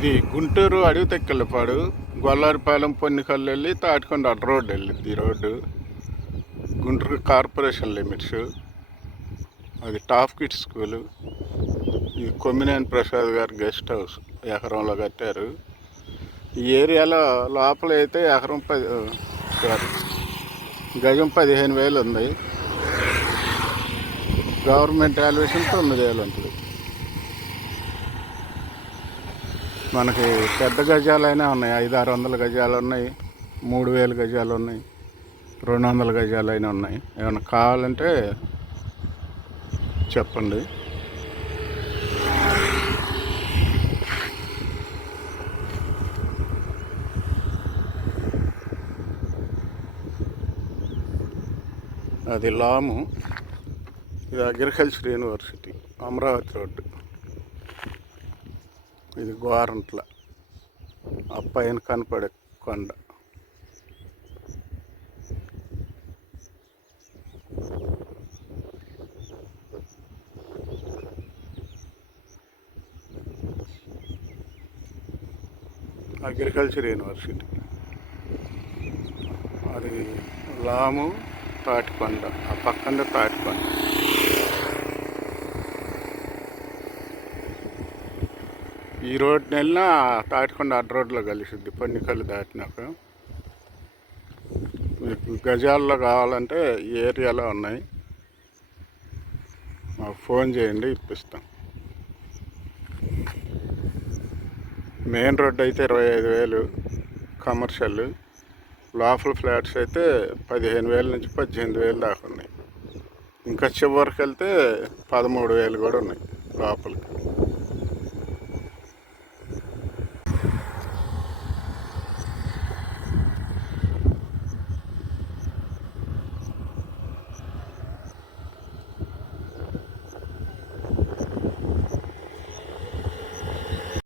ఇది గుంటూరు అడవి తెక్కలపాడు గొల్లారిపాలెం పొన్నికల్లు వెళ్ళి తాటికొండ అడ్డ రోడ్డు వెళ్ళింది ఈ రోడ్డు. Guntur corporation limits. అది టాప్ కిట్ స్కూలు. ఇది కొమ్మినేని ప్రసాద్ గారి గెస్ట్ హౌస్ ఎకరంలో కట్టారు. ఈ ఏరియాలో లోపల అయితే ఎకరం పది గజం పదిహేను వేలు ఉంది. గవర్నమెంట్ వాల్యుయేషన్ తొమ్మిది వేలు ఉంటుంది. మనకి పెద్ద గజాలైనా ఉన్నాయి. ఐదు ఆరు వందల గజాలు ఉన్నాయి. మూడు వేల గజాలు ఉన్నాయి. రెండు వందల గజాలు అయినా ఉన్నాయి. ఏమైనా కావాలంటే చెప్పండి. అది లాము. ఇది అగ్రికల్చర్ యూనివర్సిటీ అమరావతి రోడ్డు. ఇది గోరంట్ల. ఆ పైన కనపడే కొండ. అగ్రికల్చర్ యూనివర్సిటీ అది లాము తాటికొండ. ఆ పక్కన తాటికొండ. ఈ రోడ్డుని వెళ్ళినా తాటికొండ అడ్డ రోడ్లో కలిసిద్ది పన్నికల్లు దాటినాక. మీకు గజాల్లో కావాలంటే ఈ ఏరియాలో ఉన్నాయి. మాకు ఫోన్ చేయండి ఇప్పిస్తాం. మెయిన్ రోడ్ అయితే ఇరవై ఐదు వేలు కమర్షియల్. లోపల ఫ్లాట్స్ అయితే పదిహేను వేల నుంచి పద్దెనిమిది వేలు దాకా ఉన్నాయి. ఇంకా చివరికి వెళ్తే పదమూడు వేలు కూడా ఉన్నాయి లోపలికి.